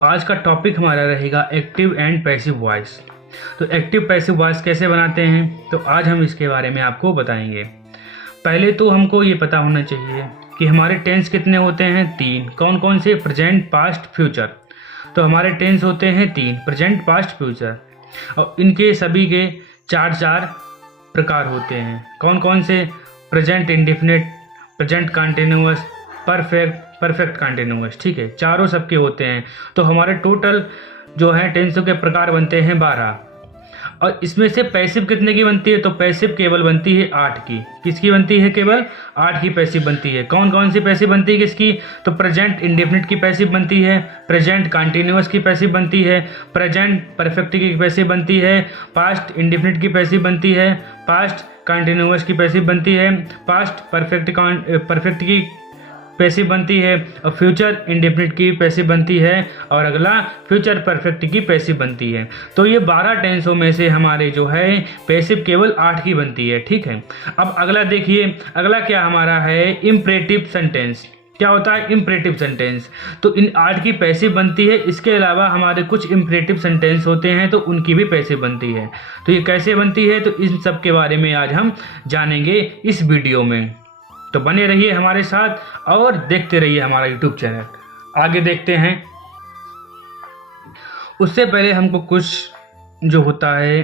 आज का टॉपिक हमारा रहेगा एक्टिव एंड पैसिव वॉइस। तो एक्टिव पैसिव वॉइस कैसे बनाते हैं, तो आज हम इसके बारे में आपको बताएंगे। पहले तो हमको ये पता होना चाहिए कि हमारे टेंस कितने होते हैं, 3। कौन कौन से? Present, past, future. तो हमारे टेंस होते हैं 3, प्रेजेंट, पास्ट, फ्यूचर। और इनके सभी के चार प्रकार होते हैं। कौन कौन से? Present indefinite, present continuous, perfect continuous. ठीक है, चारों सबके होते हैं। तो हमारे टोटल जो है टेंसों के प्रकार बनते हैं 12। और इसमें से पैसिव कितने की बनती है? तो पैसिव केवल बनती है 8 की। किसकी बनती है? केवल 8 की पैसिव बनती है। कौन कौन सी पैसिव बनती है किसकी? तो प्रेजेंट इंडेफिनिट की पैसिव बनती है, प्रेजेंट कंटिन्यूअस की पैसिव बनती है, प्रेजेंट परफेक्ट की पैसिव बनती है, पास्ट इंडेफिनिट की पैसिव बनती है, पास्ट कंटिन्यूअस की पैसिव बनती है, पास्ट परफेक्ट की पैसिव बनती है, और फ्यूचर इंडेफिनिट की पैसिव बनती है, और अगला फ्यूचर परफेक्ट की पैसिव बनती है। तो ये 12 टेंसों में से हमारे जो है पैसिव केवल 8 की बनती है। ठीक है, अब अगला देखिए, अगला क्या हमारा है? Imperative sentence. क्या होता है? Imperative sentence. तो इन 8 की पैसिव बनती है। इसके अलावा हमारे कुछ इम्परेटिव सेंटेंस होते हैं, तो उनकी भी पैसिव बनती है। तो ये कैसे बनती है, तो इन सब के बारे में आज हम जानेंगे इस वीडियो में। तो बने रहिए हमारे साथ और देखते रहिए हमारा यूट्यूब चैनल। आगे देखते हैं। उससे पहले हमको कुछ जो होता है,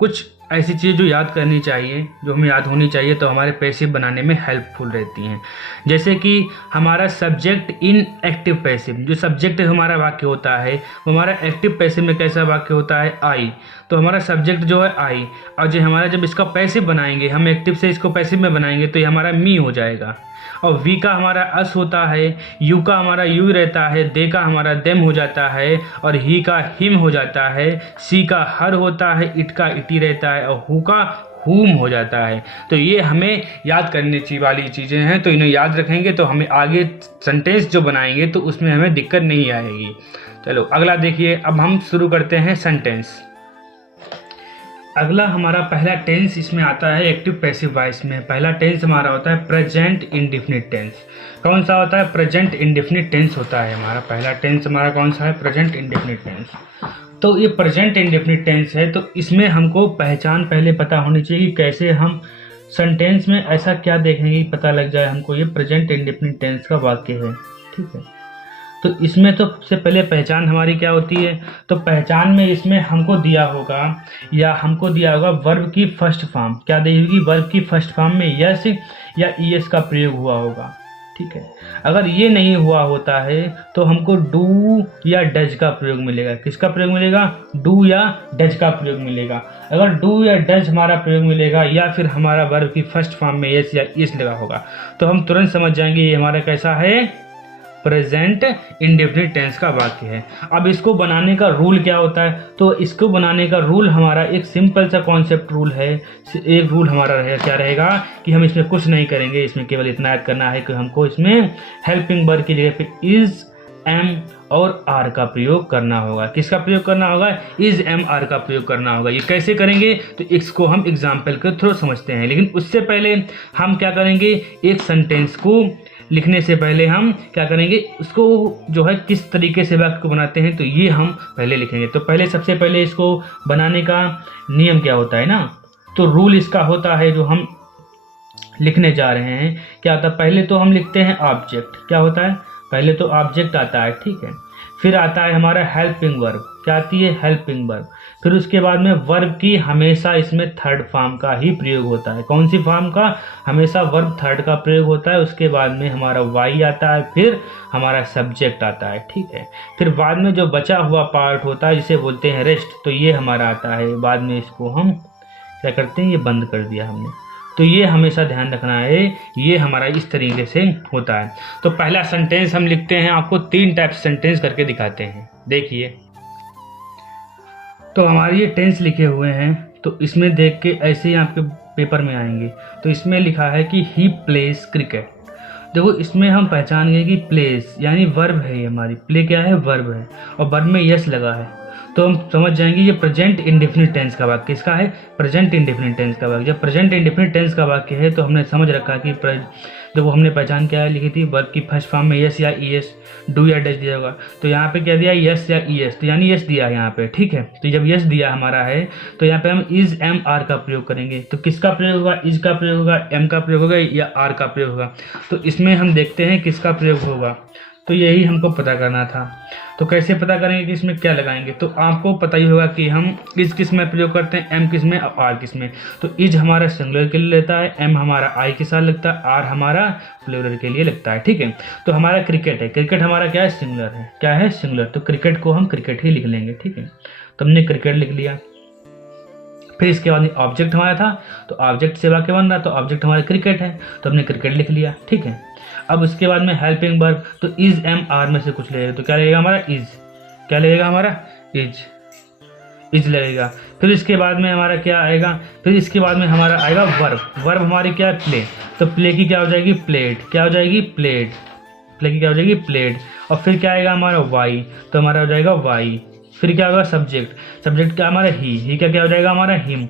कुछ ऐसी चीज़ जो याद करनी चाहिए, जो हमें याद होनी चाहिए, तो हमारे पैसिव बनाने में हेल्पफुल रहती हैं। जैसे कि हमारा सब्जेक्ट इन एक्टिव पैसिव, जो सब्जेक्ट हमारा वाक्य होता है वो हमारा एक्टिव पैसिव में कैसा वाक्य होता है? आई। तो हमारा सब्जेक्ट जो है आई, और जो हमारा जब इसका पैसिव बनाएंगे, हम एक्टिव से इसको पैसिव में बनाएंगे, तो ये हमारा मी हो जाएगा। और वी का हमारा अस होता है, यू का हमारा यू रहता है, दे का हमारा देम हो जाता है, और ही का हिम हो जाता है, सी का हर होता है, इट का इटी रहता है, और हु का हुम हो जाता है। तो ये हमें याद करने वाली चीज़ें हैं। तो इन्हें याद रखेंगे तो हमें आगे सेंटेंस जो बनाएंगे तो उसमें हमें दिक्कत नहीं आएगी। चलो अगला देखिए, अब हम शुरू करते हैं सेंटेंस। अगला हमारा पहला टेंस इसमें आता है एक्टिव पैसिव वॉइस में। पहला टेंस हमारा होता है प्रेजेंट इंडेफिनिट टेंस। कौन सा होता है? प्रेजेंट इंडेफिनिट टेंस होता है हमारा पहला टेंस। हमारा कौन सा है? Present indefinite tense. तो ये प्रेजेंट इंडेफिनिट टेंस है, तो इसमें हमको पहचान पहले पता होनी चाहिए कि कैसे हम सेंटेंस में ऐसा क्या देखेंगे कि पता लग जाए हमको ये प्रेजेंट इंडेफिनिट टेंस का वाक्य है। ठीक है, तो इसमें तो सबसे पहले पहचान हमारी क्या होती है? तो पहचान में इसमें हमको दिया होगा, वर्ब की फर्स्ट फॉर्म। क्या दी होगी? वर्ब की फर्स्ट फॉर्म में यस या ईएस का प्रयोग हुआ होगा। ठीक है, अगर ये नहीं हुआ होता है तो हमको डू या डज का प्रयोग मिलेगा। किसका प्रयोग मिलेगा? डू या डज का प्रयोग मिलेगा। अगर डू या डज हमारा प्रयोग मिलेगा, या फिर हमारा वर्ब की फर्स्ट फॉर्म में यस या ईएस लगा होगा, तो हम तुरंत समझ जाएंगे ये हमारा कैसा है? प्रेजेंट इंडेफिनिट टेंस का वाक्य है। अब इसको बनाने का रूल क्या होता है? तो इसको बनाने का रूल हमारा एक सिंपल सा कॉन्सेप्ट रूल है। एक रूल हमारा रहेगा, क्या रहेगा कि हम इसमें कुछ नहीं करेंगे, इसमें केवल इतना याद करना है कि हमको इसमें हेल्पिंग वर्ब की जगह पे इज, एम और आर का प्रयोग करना होगा। किसका प्रयोग करना होगा? इज, एम, आर का प्रयोग करना होगा। ये कैसे करेंगे? तो इसको हम एग्जाम्पल के थ्रू समझते हैं। लेकिन उससे पहले हम क्या करेंगे? एक सेंटेंस को लिखने से पहले हम क्या करेंगे, उसको जो है किस तरीके से वाक्य को बनाते हैं, तो ये हम पहले लिखेंगे। तो पहले सबसे पहले इसको बनाने का नियम क्या होता है ना, तो रूल इसका होता है जो हम लिखने जा रहे हैं। क्या होता है? पहले तो हम लिखते हैं ऑब्जेक्ट। क्या होता है? पहले तो ऑब्जेक्ट आता है। ठीक है, फिर आता है हमारा हेल्पिंग वर्ब। क्या आती है? Helping verb. फिर उसके बाद में वर्ब की हमेशा इसमें थर्ड फॉर्म का ही प्रयोग होता है। कौन सी फॉर्म का? हमेशा वर्ब थर्ड का प्रयोग होता है। उसके बाद में हमारा वाई आता है, फिर हमारा सब्जेक्ट आता है। ठीक है, फिर बाद में जो बचा हुआ पार्ट होता है जिसे बोलते हैं रेस्ट, तो ये हमारा आता है। बाद में इसको हम क्या करते हैं? ये बंद कर दिया हमने। तो ये हमेशा ध्यान रखना है, ये हमारा इस तरीके से होता है। तो पहला सेंटेंस हम लिखते हैं, आपको 3 टाइप सेंटेंस करके दिखाते हैं। देखिए, तो हमारे ये टेंस लिखे हुए हैं, तो इसमें देख के ऐसे ही आपके पेपर में आएंगे। तो इसमें लिखा है कि ही प्लेस क्रिकेट। देखो, इसमें हम पहचान गए कि प्लेस यानी वर्ब है। ये हमारी प्ले क्या है? वर्ब है, और वर्ब में यस लगा है। तो हम समझ जाएंगे ये प्रेजेंट इंडेफिनिट टेंस का वाक्य किसका है, प्रेजेंट इंडेफिनिट टेंस का वाक्य। जब प्रेजेंट इंडेफिनिट टेंस का वाक्य है तो हमने समझ रखा कि जब हमने पहचान क्या लिखी थी, वर्ब की फर्स्ट फॉर्म में यस या ईएस, डू या डज दिया होगा, तो यहाँ पे क्या दिया यस या ईएस, तो यानी यस दिया है यहाँ पे, ठीक है। तो जब यस दिया हमारा है तो यहाँ पे हम इज एम आर का प्रयोग करेंगे। तो किसका प्रयोग होगा, इज का प्रयोग होगा, एम का प्रयोग होगा या आर का प्रयोग होगा। तो इसमें हम देखते हैं किसका प्रयोग होगा, तो यही हमको पता करना था। तो कैसे पता करेंगे कि इसमें क्या लगाएंगे, तो आपको पता ही होगा कि हम इज किस में प्रयोग करते हैं, एम किस में और आर किस में। तो इज हमारा सिंगुलर के लिए लेता है, एम हमारा आई के साथ लगता है, आर हमारा प्लूरल के लिए लगता है, ठीक है। तो हमारा क्रिकेट है, क्रिकेट हमारा क्या है, सिंगुलर है, क्या है, सिंगुलर। तो क्रिकेट को हम क्रिकेट ही लिख लेंगे, ठीक है। तो हमने क्रिकेट लिख लिया। फिर इसके बाद ऑब्जेक्ट हमारा था, तो ऑब्जेक्ट से वाक्य बन रहा, तो ऑब्जेक्ट हमारा क्रिकेट है, तो हमने क्रिकेट लिख लिया, ठीक है। अब उसके बाद में हेल्पिंग वर्ब, तो इज एम आर में से कुछ लगेगा, तो क्या लगेगा हमारा इज, क्या लगेगा हमारा इज लगेगा। फिर इसके बाद में हमारा क्या आएगा, फिर इसके बाद में हमारा आएगा वर्ब, वर्ब हमारी क्या है, प्ले, तो प्ले की क्या हो जाएगी, प्लेड, क्या हो जाएगी, प्लेड, प्ले की क्या हो जाएगी, प्लेड। और फिर क्या आएगा हमारा वाई, तो हमारा हो जाएगा वाई। फिर क्या होगा सब्जेक्ट, सब्जेक्ट क्या हमारा ही का क्या हो जाएगा हमारा हिम।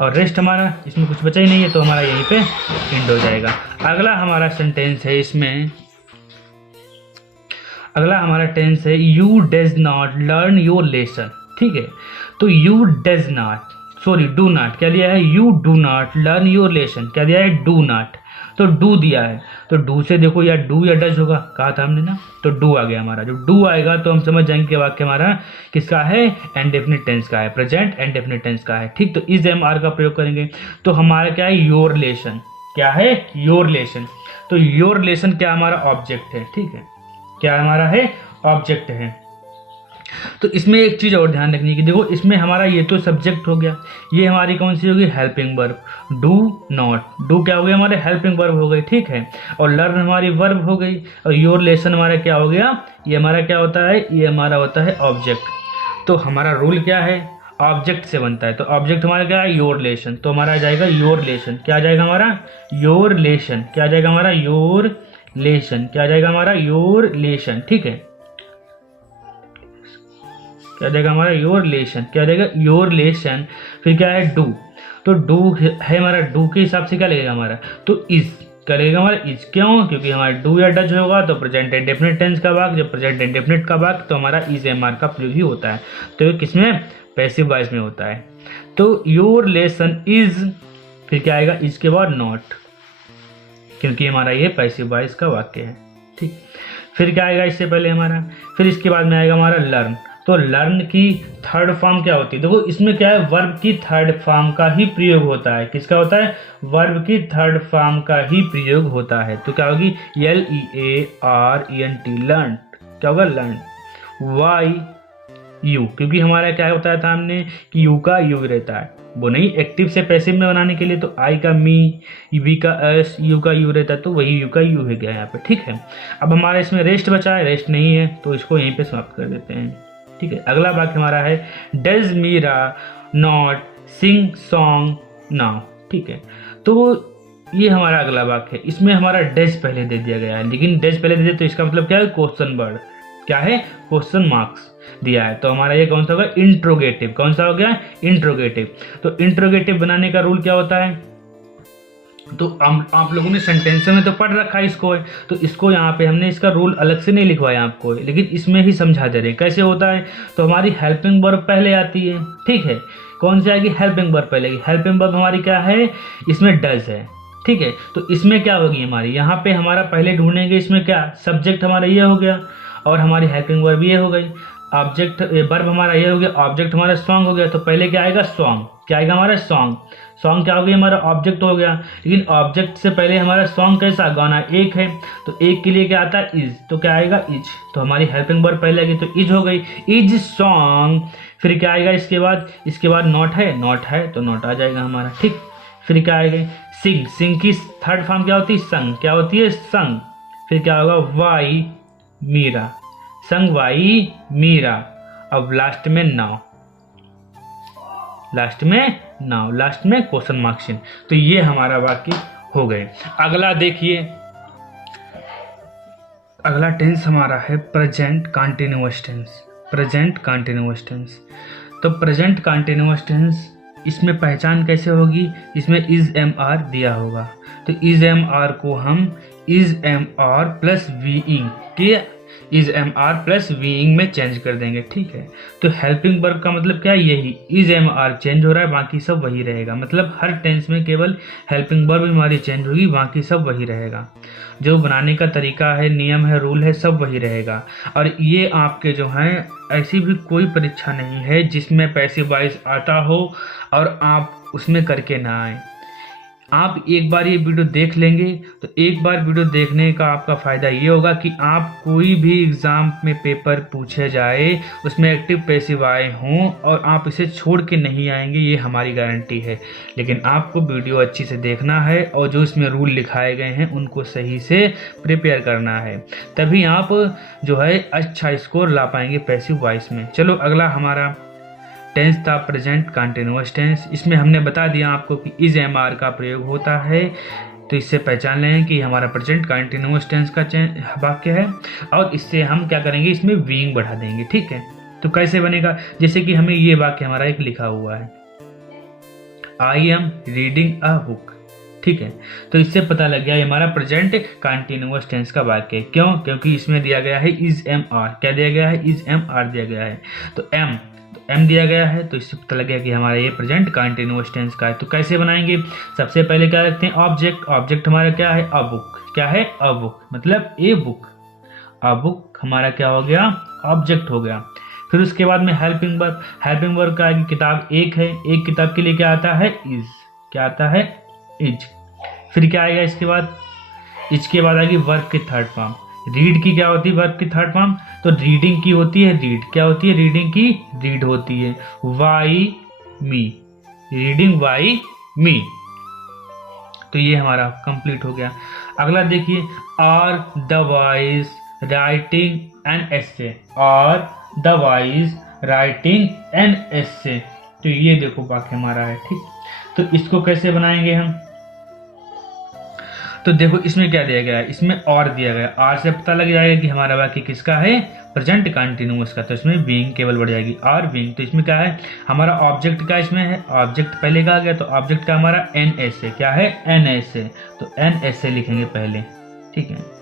और रेस्ट हमारा इसमें कुछ बचा ही नहीं है, तो हमारा यहीं पे एंड हो जाएगा। अगला हमारा सेंटेंस है, इसमें अगला हमारा टेंस है you does not learn your lesson, ठीक है। तो you does not, sorry do not, क्या दिया है, you do not learn your lesson, क्या दिया है, डू नॉट, तो डू दिया है। तो डू से देखो या डू या डज होगा, कहा था हमने ना, तो डू आ गया हमारा। जब डू आएगा तो हम समझ जाएंगे कि वाक्य हमारा किसका है, इंडेफिनिट टेंस का है, प्रेजेंट इंडेफिनिट टेंस का है, ठीक। तो इज एम आर का प्रयोग करेंगे, तो हमारा क्या है, योर लेसन, क्या है, योर लेसन। तो योर लेसन क्या हमारा ऑब्जेक्ट है, ठीक है, क्या हमारा है, ऑब्जेक्ट है। तो इसमें एक चीज और ध्यान रखनी की, देखो इसमें हमारा ये तो सब्जेक्ट हो गया, ये हमारी कौन सी होगी, helping verb, do not, do क्या हो गया हमारे हेल्पिंग वर्ब हो गई, ठीक है। और लर्न हमारी वर्ब हो गई, और योर लेसन हमारा क्या हो गया, ये हमारा क्या होता है, ये हमारा होता है ऑब्जेक्ट। तो हमारा रूल क्या है, ऑब्जेक्ट से बनता है, तो ऑब्जेक्ट हमारा क्या है, योर लेसन, तो हमारा आ जाएगा योर लेसन, क्या आ जाएगा हमारा, योर लेसन, क्या आ जाएगा हमारा, योर लेसन, क्या आ जाएगा हमारा, योर लेसन, ठीक है। क्या जाएगा हमारा, योर लेसन, क्या जाएगा, योर लेसन। फिर क्या है, डू, तो डू है हमारा, डू के हिसाब से क्या लगेगा हमारा, तो इज, क्या लगेगा हमारा इज, क्यों, क्योंकि हमारा डू या डज होगा तो प्रेजेंट इंडेफिनिट टेंस का वाक्य, जब प्रेजेंट इंडेफिनिट का वाक्य तो हमारा इज एम आर का प्रयोग ही होता है, तो ये किसमें, पैसिव वॉइस में होता है। तो योर लेसन इज, फिर क्या आएगा, इज के बाद नॉट, क्योंकि हमारा ये पैसिव वॉइस का वाक्य है, ठीक। फिर क्या आएगा इससे पहले हमारा, फिर इसके बाद में आएगा हमारा लर्न, तो लर्न की थर्ड फॉर्म क्या होती है, देखो इसमें क्या है, वर्ब की थर्ड फॉर्म का ही प्रयोग होता है, किसका होता है, वर्ब की थर्ड फॉर्म का ही प्रयोग होता है। तो क्या होगी, LEARNT, लर्न, क्या होगा, लर्न। वाई यू, क्योंकि हमारा क्या होता है सामने कि यू का यू रहता है, वो नहीं एक्टिव से पैसिव में बनाने के लिए, तो आई का मी, वी का एस, यू का यू रहता है, तो वही यू का यू है गया यहाँ पे, ठीक है। अब हमारा इसमें रेस्ट बचा है, रेस्ट नहीं है, तो इसको यहीं पे समाप्त कर देते हैं, ठीक है। अगला वाक्य हमारा है does Meera not sing song now, ठीक है। तो ये हमारा अगला वाक्य है, इसमें हमारा डज पहले दे दिया गया है, लेकिन डज पहले दे दिया तो इसका मतलब क्या है, क्वेश्चन वर्ड, क्या है, क्वेश्चन मार्क्स दिया है, तो हमारा ये कौन सा होगा, इंट्रोगेटिव, कौन सा हो गया, इंट्रोगेटिव। तो इंट्रोगेटिव बनाने का रूल क्या होता है, तो आप लोगों ने सेंटेंस में तो पढ़ रखा है इसको, तो इसको यहाँ पे हमने इसका रूल अलग से नहीं लिखवाया आपको, लेकिन इसमें ही समझा दे रहे हैं कैसे होता है। तो हमारी हेल्पिंग वर्ब पहले आती है, ठीक है, कौन सी आएगी, हेल्पिंग वर्ब पहले आएगी। हेल्पिंग वर्ब हमारी क्या है, इसमें डज है, ठीक है। तो इसमें क्या होगी हमारी, यहाँ पे हमारा पहले ढूंढेंगे, इसमें क्या, सब्जेक्ट हमारा ये हो गया और हमारी हेल्पिंग वर्ब ये हो गई, ऑब्जेक्ट वर्ब हमारा ये हो गया, ऑब्जेक्ट हमारा सॉन्ग हो गया, तो पहले क्या आएगा, सॉन्ग, क्या आएगा हमारा, सॉन्ग, सॉन्ग क्या हो गया हमारा, ऑब्जेक्ट हो गया, लेकिन ऑब्जेक्ट से पहले हमारा सॉन्ग कैसा, गाना एक है, तो एक के लिए क्या आता है, इज, तो क्या आएगा, इज, तो हमारी हेल्पिंग वर्ब पहले आएगी, तो इज हो गई, इज सॉन्ग। फिर क्या आएगा इसके बाद नॉट है तो नॉट आ जाएगा हमारा, ठीक। फिर क्या आएगा, सिंग, सिंग की थर्ड फॉर्म क्या होती है, संग, क्या होती है, संग। फिर क्या होगा, वाई मीरा, संग वाई मीरा। अब लास्ट में नाउ, लास्ट में क्वेश्चन मार्क चिन्ह। तो ये हमारा वाक्य हो गए। अगला देखिए, अगला टेंस हमारा है present continuous tense. Present continuous tense. तो प्रेजेंट कंटिन्यूअस टेंस इसमें पहचान कैसे होगी, इसमें इज एम आर दिया होगा, तो इज एम आर को हम is M R plus being के is M R plus being में चेंज कर देंगे, ठीक है। तो हेल्पिंग वर्ब का मतलब क्या है, यही इज एम आर चेंज हो रहा है, बाकी सब वही रहेगा। मतलब हर टेंस में केवल हेल्पिंग वर्ब हमारी चेंज होगी, बाकी सब वही रहेगा। जो बनाने का तरीका है, नियम है, रूल है, सब वही रहेगा। और ये आपके जो हैं, ऐसी भी कोई परीक्षा नहीं है जिसमें पैसिव वॉइस आता हो और आप उसमें करके ना आए। आप एक बार ये वीडियो देख लेंगे तो एक बार वीडियो देखने का आपका फ़ायदा ये होगा कि आप कोई भी एग्ज़ाम में पेपर पूछे जाए उसमें एक्टिव पैसिव आए हों और आप इसे छोड़ के नहीं आएंगे, ये हमारी गारंटी है। लेकिन आपको वीडियो अच्छी से देखना है और जो इसमें रूल लिखाए गए हैं उनको सही से प्रिपेयर करना है, तभी आप जो है अच्छा स्कोर ला पाएंगे पैसिव वॉइस में। चलो अगला हमारा टेंस था प्रेजेंट कंटिन्यूअस टेंस। इसमें हमने बता दिया आपको कि इज एम आर का प्रयोग होता है, तो इससे पहचान लें कि हमारा प्रेजेंट कंटिन्यूअस टेंस का वाक्य है। और इससे हम क्या करेंगे, इसमें बीइंग बढ़ा देंगे, ठीक है। तो कैसे बनेगा, जैसे कि हमें ये वाक्य हमारा एक लिखा हुआ है, I am reading a book, ठीक है। तो इससे पता लग गया ये हमारा प्रेजेंट कंटिन्यूअस टेंस का वाक्य है। क्यों, क्योंकि इसमें दिया गया है इज एम आर। क्या दिया गया है, इज एम आर दिया गया है, तो एम दिया गया है, तो इससे पता लग गया कि हमारा ये प्रेजेंट कंटिन्यूअस टेंस का है। तो कैसे बनाएंगे, सबसे पहले क्या रखते हैं, ऑब्जेक्ट। ऑब्जेक्ट हमारा क्या है, अ बुक। क्या है, अ बुक, मतलब ए बुक। अ बुक हमारा क्या हो गया, ऑब्जेक्ट हो गया। फिर उसके बाद में हेल्पिंग वर्ब। हेल्पिंग वर्ब का है कि किताब एक है, एक किताब के लिए क्या आता है, इज। क्या आता है, इज। फिर क्या आएगा इसके बाद, इसके बाद आएगी वर्ब की थर्ड फॉर्म। रीड की क्या होती है, वर्ब की थर्ड फॉर्म, तो रीडिंग की होती है रीड। क्या होती है, रीडिंग की रीड होती है। By me, reading by me. तो ये हमारा कंप्लीट हो गया। अगला देखिए, are the voice writing an essay. Are the voice writing an essay. तो ये देखो वाक्य हमारा है, ठीक। तो इसको कैसे बनाएंगे हम, तो देखो इसमें क्या दिया गया है, इसमें और दिया गया है। आर से पता लग जाएगा कि हमारा वाक्य किसका है, प्रेजेंट कंटिन्यूअस का। तो इसमें बीइंग केवल बढ़ जाएगी, आर बीइंग। तो इसमें क्या है, हमारा ऑब्जेक्ट का इसमें है, ऑब्जेक्ट पहले का आ गया, तो ऑब्जेक्ट का हमारा एन एस है। क्या है, एन एस है, तो एन एस ए लिखेंगे पहले, ठीक है,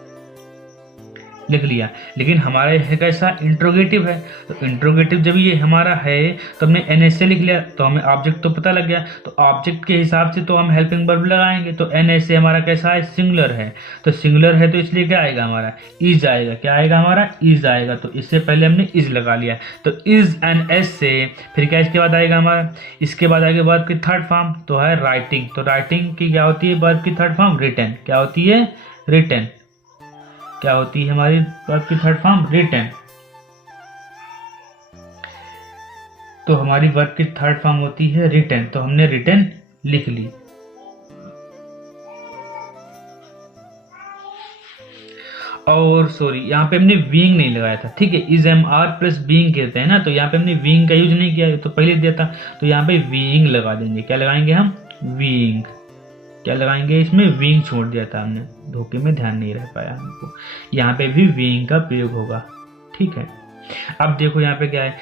लिख लिया। लेकिन हमारा है कैसा, इंट्रोगेटिव है, तो इंट्रोगेटिव जब ये हमारा है तो हमने एन एस ए लिख लिया, तो हमें ऑब्जेक्ट तो पता लग गया। तो ऑब्जेक्ट के हिसाब से तो हम हेल्पिंग वर्ब लगाएंगे। तो एन एस ए हमारा कैसा है, सिंगुलर है, तो सिंगुलर है तो इसलिए क्या आएगा हमारा, इज आएगा। क्या आएगा हमारा, इज आएगा। तो इससे पहले हमने इज लगा लिया, तो इज एन एस से। फिर क्या इसके बाद आएगा हमारा, इसके बाद आएगा वर्ब की थर्ड फॉर्म, तो है राइटिंग। तो राइटिंग की क्या होती है, वर्ब की थर्ड फॉर्म रिटन। क्या होती है, रिटन। क्या होती है हमारी वर्ब की थर्ड फॉर्म, रिटन। तो हमारी वर्ब की थर्ड फॉर्म होती है रिटन, तो हमने रिटन लिख ली। और सॉरी, यहाँ पे हमने बीइंग नहीं लगाया था, ठीक है। Is M R plus being कहते हैं ना, तो यहाँ पे हमने बीइंग का यूज नहीं किया, तो पहले दिया था, तो यहाँ पे बीइंग लगा देंगे। क्या लगाएंगे हम, बीइंग। क्या लगाएंगे, इसमें विंग छोड़ दिया था हमने, धोखे में ध्यान नहीं रह पाया हमको। यहाँ पे भी विंग का प्रयोग होगा, ठीक है। अब देखो यहाँ पे क्या है,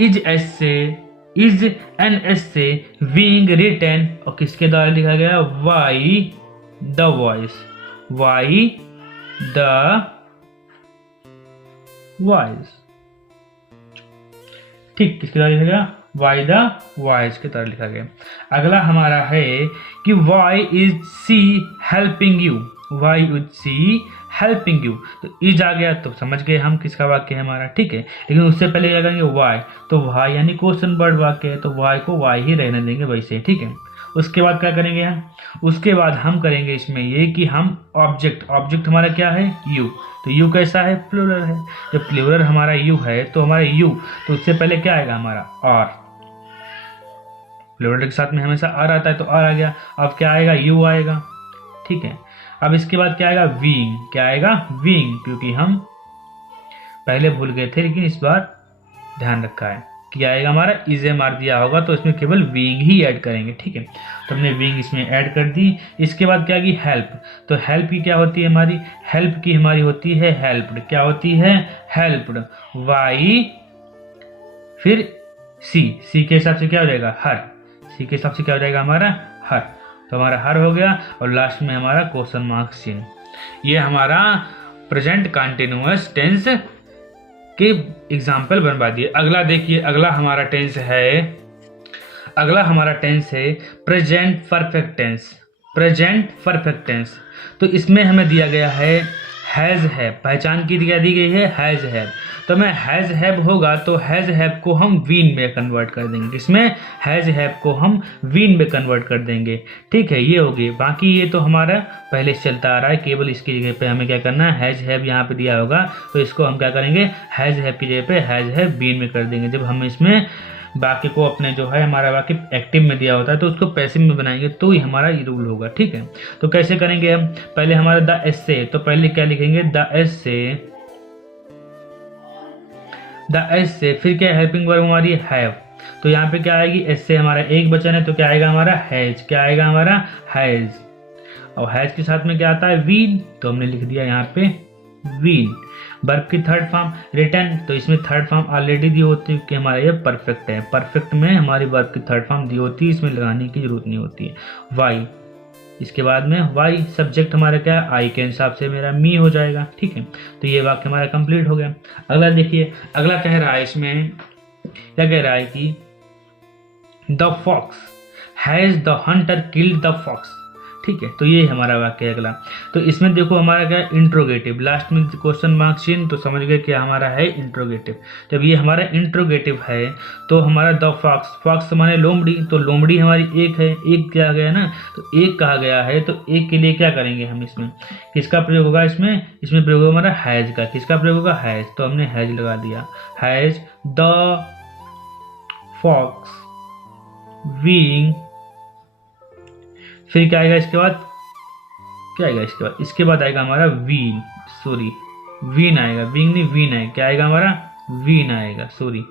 इज एस से, इज एन एस से विंग रिटन, और किसके द्वारा लिखा गया, why the voice. Why the voice, ठीक, किसके द्वारा लिखा गया, वाई द वॉइस के तरह लिखा गया। अगला हमारा है कि why is she helping you. Why is she helping you, तो इज आ गया तो समझ गए हम किसका वाक्य है हमारा, ठीक है। लेकिन उससे पहले क्या करेंगे, वाई, तो वाई यानी क्वेश्चन वर्ड वाक्य है, तो वाई को वाई ही रहने देंगे वैसे, ठीक है। उसके बाद क्या करेंगे हम, उसके बाद हम करेंगे इसमें ये कि हम ऑब्जेक्ट, ऑब्जेक्ट हमारा क्या है, यू। तो यू कैसा है, प्लूरल है। जब प्लूरल हमारा यू है तो हमारा यू, तो उससे पहले क्या आएगा हमारा, आर। प्लूरल के साथ में हमेशा आर आता है, तो आर आ गया। अब क्या आएगा, यू आएगा, ठीक है। अब इसके बाद क्या आएगा, विंग। क्या आएगा, विंग, क्योंकि हम पहले भूल गए थे लेकिन इस बार ध्यान रखा है। क्या आएगा हमारा, इज एम आर दिया होगा तो इसमें केवल विंग ही ऐड करेंगे, ठीक है। तो हमने विंग इसमें ऐड कर दी। इसके बाद क्या की, हेल्प। तो हेल्प की क्या होती है हमारी, हेल्प की हमारी होती है हेल्प्ड। क्या होती है, हेल्प्ड। वाई फिर सी के हिसाब से क्या हो जाएगा, हर। सी के हिसाब से क्या हो जाएगा हमारा, हर। तो हमारा हर हो गया और लास्ट में हमारा क्वेश्चन मार्क चिन्ह। ये हमारा प्रेजेंट कंटिन्यूअस टेंस के एग्जाम्पल बनवा दिए। अगला देखिए, अगला हमारा टेंस है present perfect tense. Present perfect tense, तो इसमें हमें दिया गया है हैज हैव, पहचान की क्या दी गई है, हैज हैव। तो मैं हैज हैव होगा तो हैज हैव को हम वीन में कन्वर्ट कर देंगे। इसमें हैज हैव को हम वीन में कन्वर्ट कर देंगे। ठीक है, ये हो गई। बाकी ये तो हमारा पहले से चलता आ रहा है, केवल इसकी जगह पे हमें क्या करना है, हैज हैव यहाँ पे दिया होगा तो इसको हम क्या करेंगे, हैज हैव की जगह पे हैज हैव बीन में कर देंगे। जब हम इसमें बाकी को अपने जो है हमारा बाकी एक्टिव में दिया होता है तो उसको पैसिव में बनाएंगे तो ही हमारा ये रूल होगा। ठीक है, तो कैसे करेंगे हम, पहले हमारा द एस्से, तो पहले क्या लिखेंगे, द एस्से, फिर क्या हेल्पिंग वर्ब हमारी हैव, तो यहाँ पे क्या आएगी, एस्से हमारा एक वचन है तो क्या आएगा हमारा हैज, क्या आएगा हमारा हैज। और हैज के साथ में क्या आता है, वीन, तो हमने लिख दिया यहाँ पे वीन। वर्ब की थर्ड फॉर्म रिटर्न, तो इसमें थर्ड फॉर्म ऑलरेडी दी होती है कि हमारा ये परफेक्ट है। परफेक्ट में हमारी वर्ब की थर्ड फॉर्म दी होती है, इसमें लगाने की जरूरत नहीं होती है। वाई, इसके बाद में वाई, सब्जेक्ट हमारा क्या है, आई के हिसाब से मेरा मी हो जाएगा। ठीक है, तो ये वाक्य हमारा कंप्लीट हो गया। अगला देखिए, अगला कह रहा है, इसमें क्या कह रहा है कि the fox has the hunter killed the fox. ठीक है, तो ये हमारा वाक्य है अगला। तो इसमें देखो हमारा क्या है, इंट्रोगेटिव, लास्ट में क्वेश्चन मार्क चिन्ह, तो समझ गए क्या हमारा है, इंट्रोगेटिव। जब ये हमारा इंट्रोगेटिव है तो हमारा द फॉक्स, फॉक्स माने लोमड़ी, तो लोमड़ी हमारी एक है, एक क्या गया ना, तो एक कहा गया है, तो एक के लिए क्या करेंगे हम, इसमें किसका प्रयोग होगा, इसमें प्रयोग होगा हमारा हैज का। किसका प्रयोग होगा, हैज, तो हमने हैज लगा दिया, हैज द फॉक्स बीइंग, फिर क्या आएगा इसके बाद, क्या आएगा इसके बाद आएगा हमारा वीन, सॉरी वीन आएगा, विंग नहीं वीन आएगा, क्या आएगा हमारा वीन आएगा, सॉरी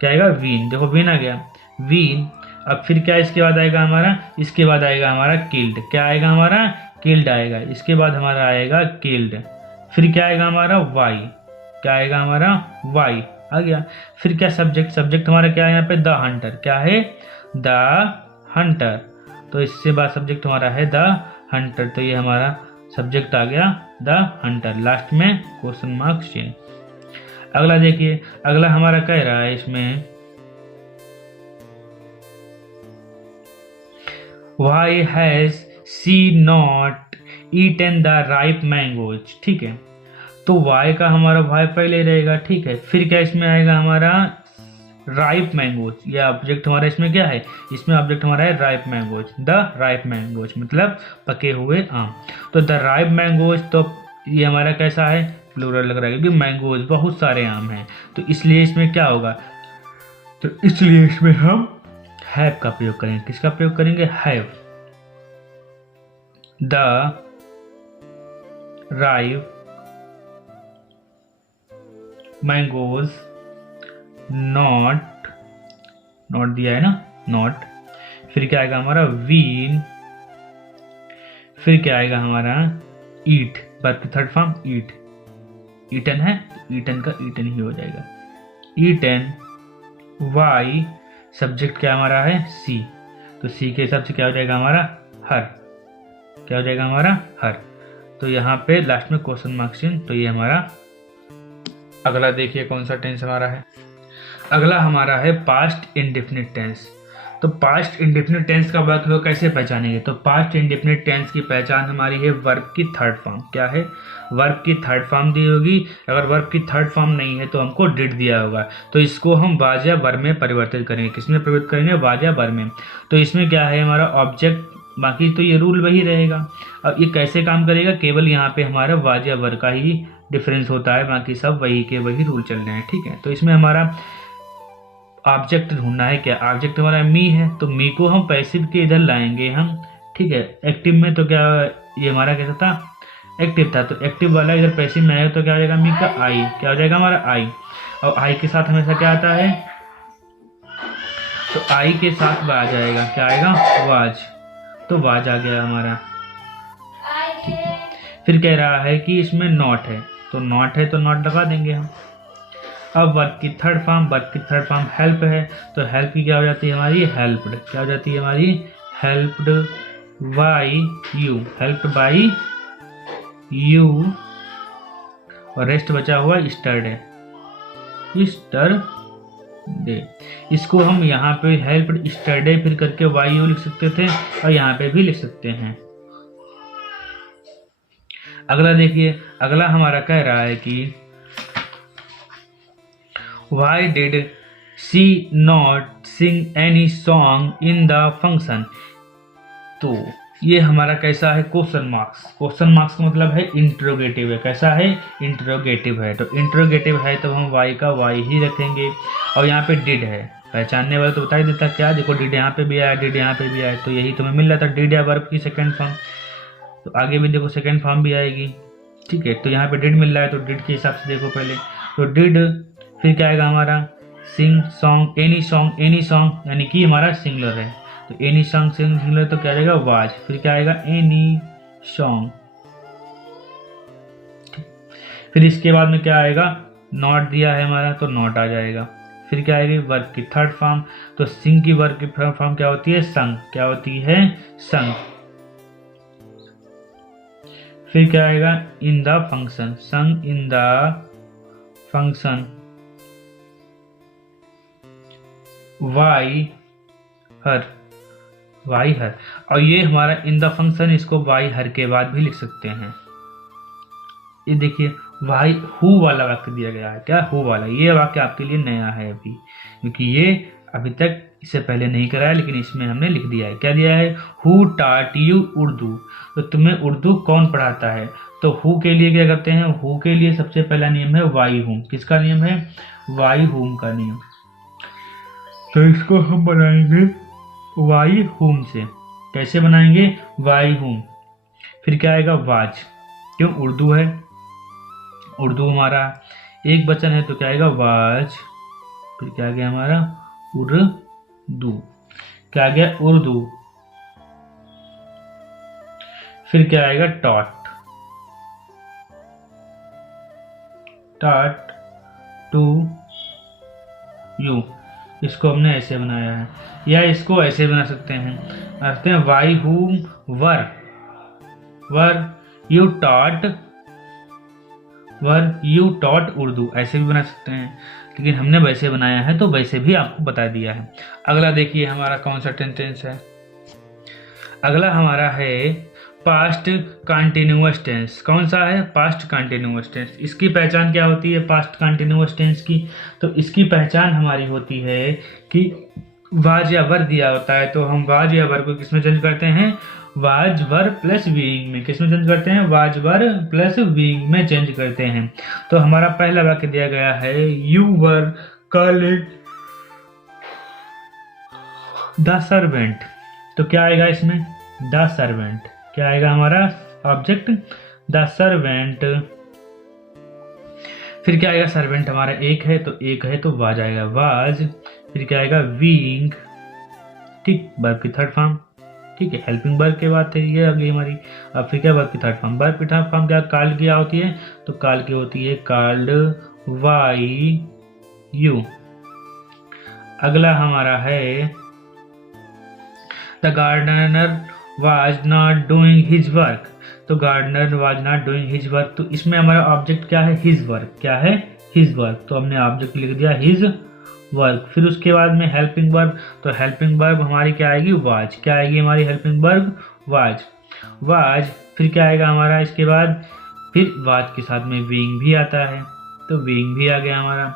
क्या आएगा वीन, देखो वीन आ गया वीन। अब फिर क्या इसके बाद आएगा हमारा, इसके बाद आएगा हमारा किल्ड, क्या आएगा हमारा किल्ड आएगा, इसके बाद हमारा आएगा किल्ड। फिर क्या आएगा हमारा वाई, क्या आएगा हमारा वाई आ गया। फिर क्या सब्जेक्ट हमारा क्या है यहाँ पे, द हंटर, क्या है द हंटर, तो इससे बाद सब्जेक्ट हमारा है द हंटर, तो ये हमारा सब्जेक्ट आ गया द हंटर, लास्ट में क्वेश्चन मार्क चिन्ह। अगला देखिए, अगला हमारा कह रहा है इसमें why has she not eaten the ripe mangoes. ठीक है, तो वाई का हमारा वाई पहले रहेगा। ठीक है, फिर क्या इसमें आएगा हमारा राइप मैंगोज, या ऑब्जेक्ट हमारा इसमें क्या है, इसमें ऑब्जेक्ट हमारा है ripe mangoes, the ripe mangoes मतलब पके हुए आम। तो द राइप मैंगोज, तो ये हमारा कैसा है, प्लूरल लग रहा है क्योंकि मैंगोज बहुत सारे आम हैं, तो इसलिए इसमें क्या होगा, तो इसलिए इसमें हम हैव का प्रयोग करेंगे। किसका प्रयोग करेंगे, have the ripe mangoes not दिया है ना, नॉट, फिर क्या आएगा हमारा वीन, फिर क्या आएगा हमारा ईट, वर्ब की थर्ड फॉर्म ईट, ईटन है तो ईटन का ईटन ही हो जाएगा, ईटन। वाई, सब्जेक्ट क्या हमारा है सी, तो सी के हिसाब से क्या हो जाएगा हमारा हर, क्या हो जाएगा हमारा हर। तो यहाँ पे लास्ट में क्वेश्चन मार्क चिन्ह, तो ये हमारा। अगला देखिए कौन सा टेंस हमारा है, अगला हमारा है पास्ट इंडेफिनिट टेंस। तो पास्ट इंडेफिनिट टेंस का वाक्य को कैसे पहचानेंगे, तो पास्ट इंडेफिनिट टेंस की पहचान हमारी है वर्ब की थर्ड फॉर्म, क्या है वर्ब की थर्ड फॉर्म दी होगी। अगर वर्ब की थर्ड फॉर्म नहीं है तो हमको डिड दिया होगा, तो इसको हम वाज या वर्ब में परिवर्तित करेंगे। किसमें परिवर्तित करेंगे, वाज या वर्ब में। तो इसमें क्या है हमारा ऑब्जेक्ट, बाकी तो ये रूल वही रहेगा। अब ये कैसे काम करेगा, केवल यहाँ पे हमारा वाज या वर्ब का ही डिफरेंस होता है, बाकी सब वही के वही रूल चल रहे हैं। ठीक है, तो इसमें हमारा ऑब्जेक्ट ढूंढना है, क्या ऑब्जेक्ट हमारा मी है, तो मी को हम पैसिव के इधर लाएंगे हम। ठीक है, एक्टिव में तो क्या ये हमारा कैसा था, एक्टिव था, तो एक्टिव वाला इधर पैसिव में आएगा तो क्या हो जाएगा मी का आई, क्या हो जाएगा हमारा आई। और आई के साथ हमेशा क्या आता है, तो आई के साथ वाज आएगा, क्या आएगा वाज, तो वाज आ गया हमारा। ठीक है, फिर कह रहा है कि इसमें नॉट है, तो नॉट है तो नॉट लगा देंगे हम। अब वर्ब की थर्ड फॉर्म हेल्प है, तो हेल्प की क्या हो जाती है हमारी, हेल्प्ड। क्या हो जाती है हमारी, helped by you, helped by you. और रेस्ट बचा हुआ स्टरडे, स्टरडे। इसको हम यहाँ पे हेल्प्ड स्टरडे फिर करके वाई यू लिख सकते थे, और यहाँ पे भी लिख सकते हैं। अगला देखिए, अगला हमारा कह रहा है कि why did she not Singh any song in the function. तो ये हमारा कैसा है, क्वेश्चन मार्क्स। क्वेश्चन मार्क्स का मतलब है इंट्रोगेटिव है। कैसा है, इंट्रोगेटिव है। तो इंट्रोगेटिव है तो हम वाई का वाई ही रखेंगे। और यहाँ पे डिड है, पहचानने वाला तो बता ही देता क्या, देखो डिड यहाँ पे भी आया, डिड यहाँ पे भी आया, तो यही तुम्हें मिल रहा था, डिड या वर्ब की सेकंड फॉर्म। तो आगे भी देखो सेकंड फॉर्म भी आएगी, ठीक है। तो यहाँ पे डिड मिल रहा है, तो डिड के हिसाब से देखो पहले, तो डिड फिर क्या आएगा हमारा, सिंग सॉन्ग, एनी सॉन्ग यानी कि हमारा सिंगुलर है, तो एनी सॉन्ग सिंगुलर, तो क्या आएगा वाज, फिर क्या आएगा एनी सॉन्ग। फिर इसके बाद में क्या आएगा, नॉट दिया है हमारा तो नॉट आ जाएगा। फिर क्या आएगी, वर्ब की थर्ड फॉर्म, तो सिंग की वर्ब की थर्ड फॉर्म क्या होती है, संग। क्या होती है, संग। फिर क्या आएगा, इन द फंक्शन, संग इन द फंक्शन, वाई हर, वाई हर। और ये हमारा इन द फंक्शन, इसको वाई हर के बाद भी लिख सकते हैं। ये देखिए वाई हु वाला वाक्य दिया गया है, क्या हु वाला, ये वाक्य आपके लिए नया है अभी, क्योंकि ये अभी तक इससे पहले नहीं करा है, लेकिन इसमें हमने लिख दिया है। क्या दिया है, हु टाट यू उर्दू, तो तुम्हें उर्दू कौन पढ़ाता है। तो हु के लिए क्या करते हैं, हु के लिए सबसे पहला नियम है वाई हुम। किसका नियम है, वाई हुम का नियम। तो इसको हम बनाएंगे वाई हुम से। कैसे बनाएंगे, वाई हुम। फिर क्या आएगा, वाज, क्यों उर्दू है, उर्दू हमारा एक वचन है, तो क्या आएगा वाज। फिर क्या आ गया हमारा, उर्दू, क्या आ गया, उर्दू। फिर क्या आएगा, टॉट, टॉट टू यू। इसको हमने ऐसे बनाया है, या इसको ऐसे बना सकते हैं, वाई हुम वर, यू टॉट उर्दू, ऐसे भी बना सकते हैं, लेकिन हमने वैसे बनाया है तो वैसे भी आपको बता दिया है। अगला देखिए हमारा कौन सा टेंस है, अगला हमारा है पास्ट कंटिन्यूअस टेंस। कौन सा है, पास्ट कंटिन्यूअस टेंस। इसकी पहचान क्या होती है पास्ट कंटिन्यूअस टेंस की, तो इसकी पहचान हमारी होती है कि वाज या वर दिया होता है, तो हम वाज या वर को किसमें चेंज करते हैं, वाज वर प्लस बीइंग में। किसमें चेंज करते हैं, वाज वर प्लस बीइंग में चेंज करते हैं। तो हमारा पहला वाक्य दिया गया है, you were called the servant. तो क्या आएगा इसमें, द सर्वेंट। क्या आएगा हमारा ऑब्जेक्ट, द सर्वेंट। फिर क्या आएगा, सर्वेंट हमारा एक है, तो एक है तो वाज आएगा वाज। फिर क्या आएगा, बीइंग, ठीक, वर्ब की थर्ड फॉर्म, ठीक है, हेल्पिंग वर्ब के बाद ये अगली हमारी। अब फिर क्या, वर्ब की थर्ड फॉर्म, वर्ब की थर्ड फॉर्म क्या, काल की होती है, तो काल की होती है कॉल्ड वाई यू। अगला हमारा है, the gardener was not doing his work. तो gardener was not doing his work, तो इसमें हमारा ऑब्जेक्ट क्या है, हिज वर्क। क्या है, हिज वर्क, तो हमने ऑब्जेक्ट लिख दिया हिज वर्क। फिर उसके बाद में हेल्पिंग वर्ब, तो हेल्पिंग वर्ब हमारी क्या आएगी, वाज। क्या आएगी हमारी हेल्पिंग वर्ब, वाज। फिर क्या आएगा हमारा इसके बाद, फिर वाज के साथ में बीइंग भी आता है, तो बीइंग भी आ गया हमारा।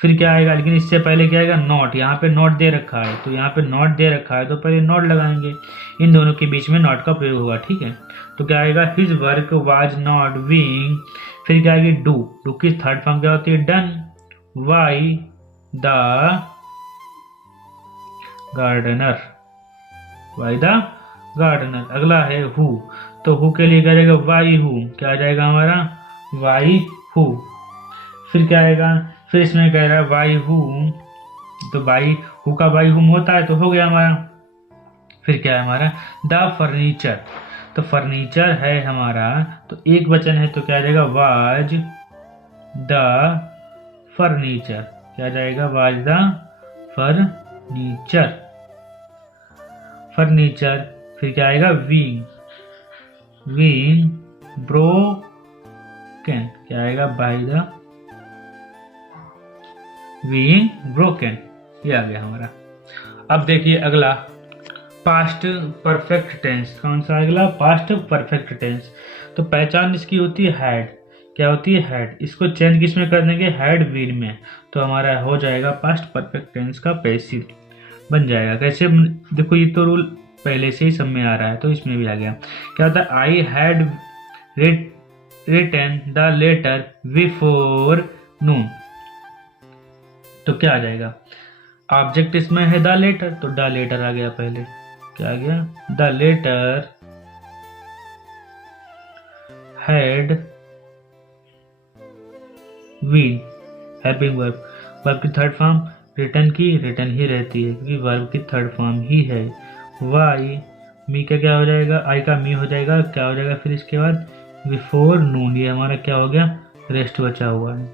फिर क्या आएगा, लेकिन इससे पहले क्या आएगा, नॉट। यहाँ पे नॉट दे रखा है, तो यहाँ पे नॉट दे रखा है तो पहले नॉट लगाएंगे, इन दोनों के बीच में नॉट का प्रयोग होगा, ठीक है। तो क्या आएगा, his work was not being. फिर क्या आएगी, डू की थर्ड फॉर्म क्या होती है, डन, वाई द गार्डनर, अगला है हु, तो हु के लिए क्या जाएगा, वाई हु। क्या आ जाएगा हमारा, वाई हु। फिर क्या आएगा, फिर इसमें कह रहा है वाई हुम, तो वाई हु का वाई हुम होता है, तो हो गया हमारा। फिर क्या है हमारा, द फर्नीचर, तो फर्नीचर है हमारा, तो एक वचन है, तो क्या आ जाएगा, वाज द फर्नीचर, क्या जाएगा, वॉच द फर्नीचर, फर्नीचर। फिर क्या आएगा, विंग, विंग ब्रोकन, क्या आएगा, बाय द विंग ब्रोकन। ये आ गया हमारा। अब देखिए अगला पास्ट परफेक्ट टेंस। कौन सा अगला, पास्ट परफेक्ट टेंस। तो पहचान इसकी होती है हैड, क्या होती है, हैड। इसको चेंज किस में कर देंगे, हैड बीन में, तो हमारा हो जाएगा पास्ट परफेक्ट टेंस का पैसिव बन जाएगा। कैसे, देखो ये तो रूल पहले से ही सब में आ रहा है तो इसमें भी आ गया। क्या होता है, I had written the letter before noon, तो क्या आ जाएगा, ऑब्जेक्ट इसमें है द लेटर, तो द लेटर आ गया पहले, क्या आ गया, the letter had been, helping verb, verb की थर्ड फॉर्म रिटर्न की, रिटर्न ही रहती है क्योंकि वर्ब की थर्ड फॉर्म ही है। वाई मी का क्या हो जाएगा, आई का मी हो जाएगा, क्या हो जाएगा फिर इसके बाद, बिफोर नून, ये हमारा क्या हो गया, रेस्ट बचा हुआ है।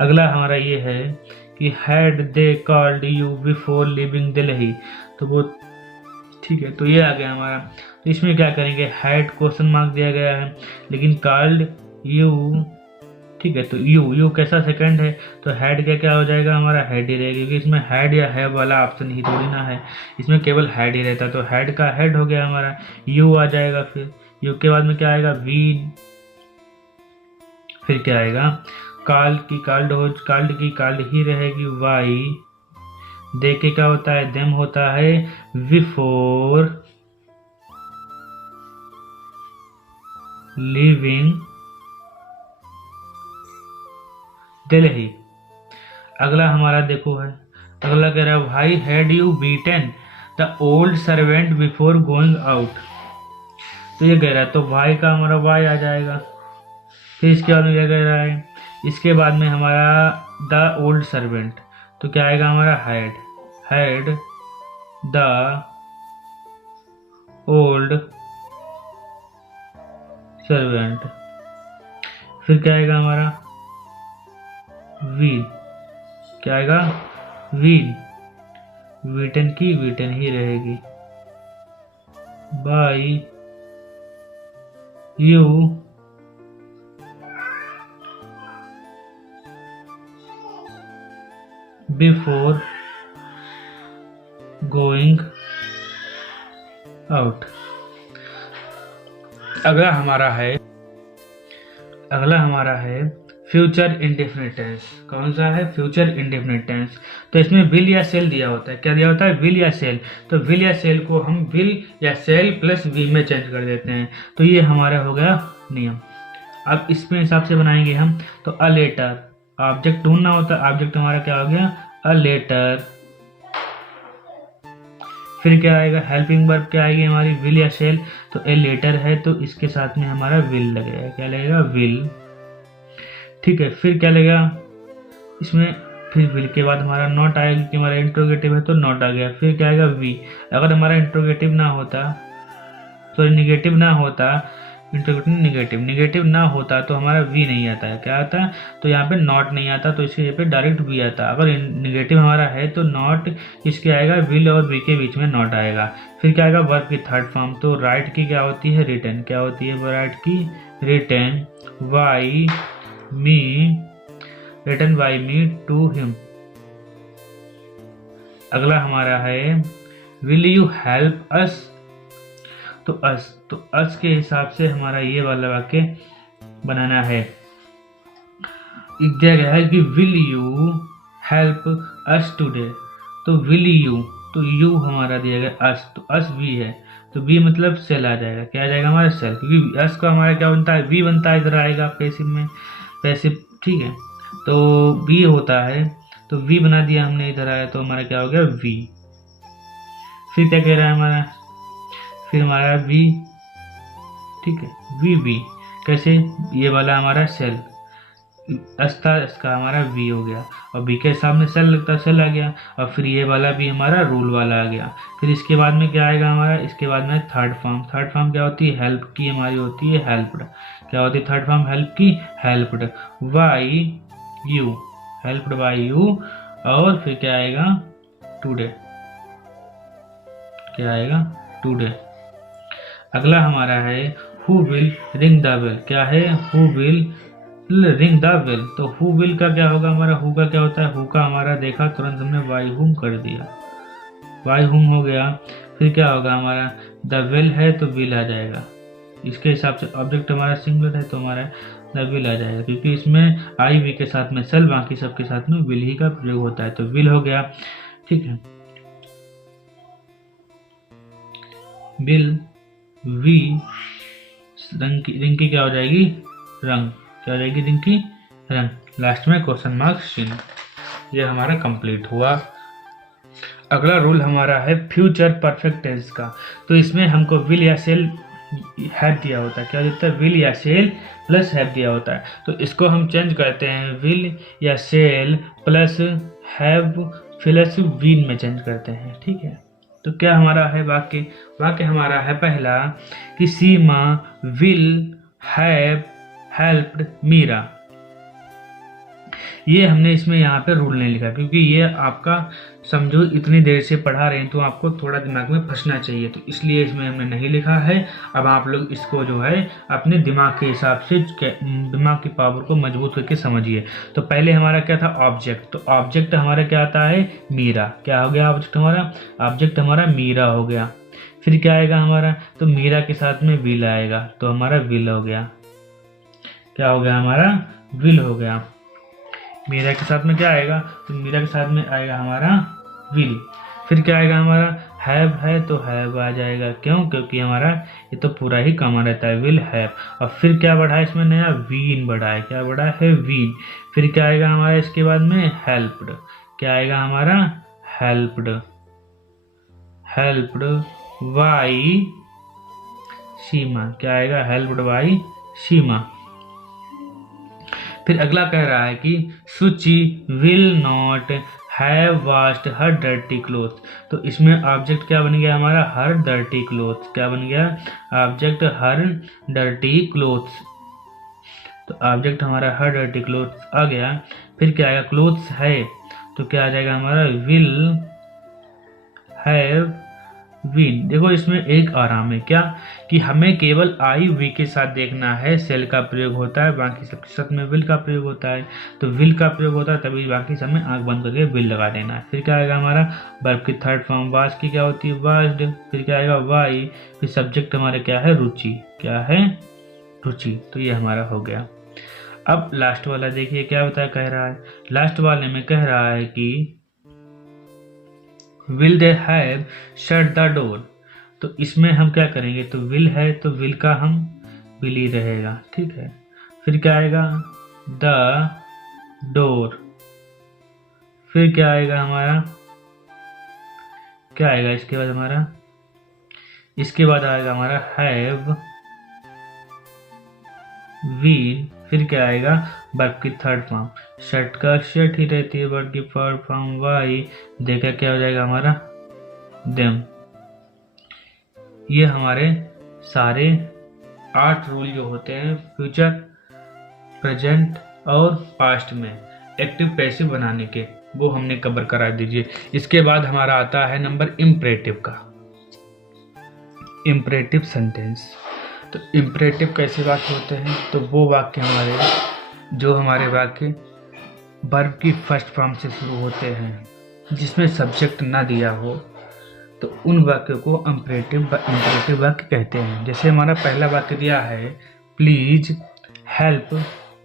अगला हमारा ये है कि had they called you before living Delhi, तो वो ठीक है, तो ये आ गया हमारा। तो इसमें क्या करेंगे, हैड क्वेश्चन मार्क दिया गया है लेकिन कॉल्ड यू, ठीक है, तो यू कैसा सेकंड है, तो हैड क्या हो जाएगा, हमारा हैड ही रहेगा क्योंकि इसमें हैड या है वाला ऑप्शन ही थोड़ी ना है, इसमें केवल हैड ही रहता, तो हैड का हैड हो गया हमारा, यू आ जाएगा, फिर यू के बाद में क्या आएगा, वी, फिर क्या आएगा, कॉल्ड की कॉल्ड ही रहेगी, वाई, दे के क्या होता है, देम होता है, बिफोर लिविंग दिल्ली। अगला हमारा देखो है, अगला कह रहा है भाई had you beaten the old servant before going out, तो ये कह रहा है, तो भाई का हमारा वाई आ जाएगा। फिर इसके बाद में क्या कह रहा है, इसके बाद में हमारा द ओल्ड सर्वेंट, तो क्या आएगा हमारा हैड द ओल्ड सर्वेंट, फिर क्या आएगा हमारा, वील, क्या आएगा, वील, वीटन की वीटन ही रहेगी, by you before going out. अगला हमारा है फ्यूचर इंडेफिनिट टेंस। कौन सा है, फ्यूचर इंडेफिनिट टेंस। तो इसमें विल या सेल दिया होता है, क्या दिया होता है, विल या सेल। तो विल या सेल को हम विल या सेल प्लस वी में चेंज कर देते हैं, तो ये हमारा हो गया नियम। अब इसमें हिसाब से बनाएंगे हम, तो अ लेटर, ऑब्जेक्ट ढूंढना होता है, ऑब्जेक्ट हमारा क्या हो गया, अ लेटर, फिर क्या आएगा, हेल्पिंग वर्ब क्या आएगी हमारी, विल या सेल, तो ए लेटर है तो इसके साथ में हमारा विल लगेगा, क्या लगेगा, विल, ठीक है। फिर क्या लगेगा इसमें, फिर विल के बाद हमारा नॉट आएगा कि हमारा इंट्रोगेटिव है तो नॉट आ गया। फिर क्या आएगा, वी, अगर हमारा इंट्रोगेटिव ना होता, सॉरी निगेटिव ना होता, इंट्रोगेटिव निगेटिव ना होता तो हमारा वी नहीं आता है, क्या आता है, तो यहाँ पे नॉट नहीं आता, तो इसके पे डायरेक्ट वी आता। अगर निगेटिव हमारा है तो नॉट इसके आएगा, विल और वी के बीच में नॉट आएगा। फिर क्या आएगा, वर्ब की थर्ड फॉर्म, तो राइट की क्या होती है, रिटर्न, क्या होती है राइट की, return, by me, return by me to him. अगला हमारा है विल यू हेल्प अस, तो अस के हिसाब से हमारा ये वाला वाक्य बनाना है। दिया गया है कि will you help us today, तो विल यू, तो यू हमारा दिया गया अस, तो अस वी है, तो वी मतलब सेल आ जाएगा, क्या आ जाएगा हमारा सेल, क्योंकि अस का हमारा क्या बनता है, वी बनता है, इधर आएगा पैसिव में, पैसिव, ठीक है, तो वी होता है, तो वी बना दिया हमने, इधर आया तो हमारा क्या हो गया, वी। फिर क्या कह रहा है हमारा, फिर हमारा वी, ठीक है, वी कैसे, ये वाला हमारा सेल, अस्ता इसका हमारा वी हो गया, और बी के सामने सेल लगता है, सेल आ गया, और फिर ये वाला भी हमारा रूल वाला आ गया। फिर इसके बाद में क्या आएगा हमारा, इसके बाद में थर्ड फॉर्म क्या होती है, हेल्प की हमारी होती है हेल्प्ड, क्या होती है थर्ड फॉर्म, हेल्प की helped, why you, helped bye you, और फिर क्या आएगा, टुडे, क्या आएगा, टुडे। अगला हमारा है who will ring the bell, क्या है, who will ring the bell. तो हु विल का क्या होगा हमारा, हु का क्या होता है, हु का हमारा देखा तुरंत हमने बाय हुम कर दिया, बाय हुम हो गया। फिर क्या होगा हमारा, द विल है तो विल आ जाएगा, इसके हिसाब से ऑब्जेक्ट हमारा सिंगुलर है तो हमारा द विल आ जाएगा, क्योंकि इसमें आई वी के साथ में सेल, बाकी सबके साथ में विल ही का प्रयोग होता है, तो विल हो गया। ठीक है, विल, वी, रिंग की क्या हो जाएगी, रंग, क्या हो जाएगी, रिंग की रंग, लास्ट में क्वेश्चन मार्क चिन्ह। ये हमारा कंप्लीट हुआ। अगला रूल हमारा है फ्यूचर परफेक्ट टेंस का। तो इसमें हमको विल या सेल हैव दिया होता है, क्या देता है, विल या सेल प्लस हैव दिया होता है। तो इसको हम चेंज करते हैं, विल या shall plus have plus been में चेंज करते हैं। ठीक है, तो क्या हमारा है वाक्य, वाक्य हमारा है पहला कि सीमा विल हैव हेल्प्ड मीरा। ये हमने इसमें यहाँ पे रूल नहीं लिखा, क्योंकि ये आपका समझो इतनी देर से पढ़ा रहे हैं तो आपको थोड़ा दिमाग में फंसना चाहिए, तो इसलिए इसमें हमने नहीं लिखा है। अब आप लोग इसको जो है अपने दिमाग के हिसाब से, दिमाग की पावर को मजबूत करके समझिए। तो पहले हमारा क्या था, ऑब्जेक्ट। तो ऑब्जेक्ट हमारा क्या आता है, मीरा। क्या हो गया ऑब्जेक्ट हमारा, ऑब्जेक्ट हमारा मीरा हो गया। फिर क्या आएगा हमारा, तो मीरा के साथ में विल आएगा, तो हमारा विल हो गया। क्या हो गया हमारा, विल हो गया। मीरा के साथ में क्या आएगा, तो मीरा के साथ में आएगा हमारा विल। फिर क्या आएगा हमारा, हैव है तो हैव आ जाएगा, क्यों, क्योंकि हमारा ये तो पूरा ही कॉमन रहता है, विल हैव। और फिर क्या बढ़ा है इसमें नया, वीन बढ़ा है, क्या बढ़ा है, वीन। फिर क्या आएगा हमारा इसके बाद में, हेल्प्ड। क्या आएगा हमारा, हेल्प्ड, हेल्प्ड बाई सीमा। क्या आएगा, हेल्प्ड बाई सीमा। फिर अगला कह रहा है कि सुची will not have washed her dirty cloth. तो इसमें ऑब्जेक्ट क्या बन गया हमारा, हर डर्टी क्लोथ। क्या बन गया, ऑब्जेक्ट हर डर्टी क्लोथ्स। तो ऑब्जेक्ट हमारा हर डर्टी क्लोथ्स आ गया। फिर क्या आएगा, क्लोथ्स है तो क्या आ जाएगा हमारा, विल हैव विन। देखो इसमें एक आराम है, क्या कि हमें केवल आई वी के साथ देखना है, सेल का प्रयोग होता है, बाकी सबके साथ में विल का प्रयोग होता है। तो विल का प्रयोग होता है तभी बाकी सब में आंख बंद करके विल लगा देना है। फिर क्या आएगा हमारा, वर्ब की थर्ड फॉर्म वाज की क्या होती है, वाज्ड। फिर क्या आएगा, वाई। फिर सब्जेक्ट हमारे क्या है, रुचि। क्या है, रुचि। तो ये हमारा हो गया। अब लास्ट वाला देखिए क्या होता है, कह रहा है लास्ट वाले में कह रहा है कि will they have shut the door. तो इसमें हम क्या करेंगे, तो विल है तो विल का हम विल ही रहेगा। ठीक है, फिर क्या आएगा, द डोर। फिर क्या आएगा हमारा, क्या आएगा इसके बाद हमारा, इसके बाद आएगा हमारा हैव विल। फिर क्या आएगा, वर्ब की थर्ड फॉर्म, शर्ट का शर्ट ही रहती है, वर्ब की फोर्थ फॉर्म वाई। देखा क्या हो जाएगा हमारा, देम। ये हमारे सारे 8 रूल जो होते हैं फ्यूचर, प्रेजेंट और पास्ट में एक्टिव पैसिव बनाने के, वो हमने कवर करा दीजिए। इसके बाद हमारा आता है नंबर इम्परेटिव का, इम्परेटिव सेंटेंस। तो इम्परेटिव कैसे वाक्य होते हैं, तो वो वाक्य हमारे जो हमारे वाक्य वर्ब की फर्स्ट फॉर्म से शुरू होते हैं, जिसमें सब्जेक्ट ना दिया हो, तो उन वाक्यों को इम्परेटिव वाक्य कहते हैं। जैसे हमारा पहला वाक्य दिया है, प्लीज हेल्प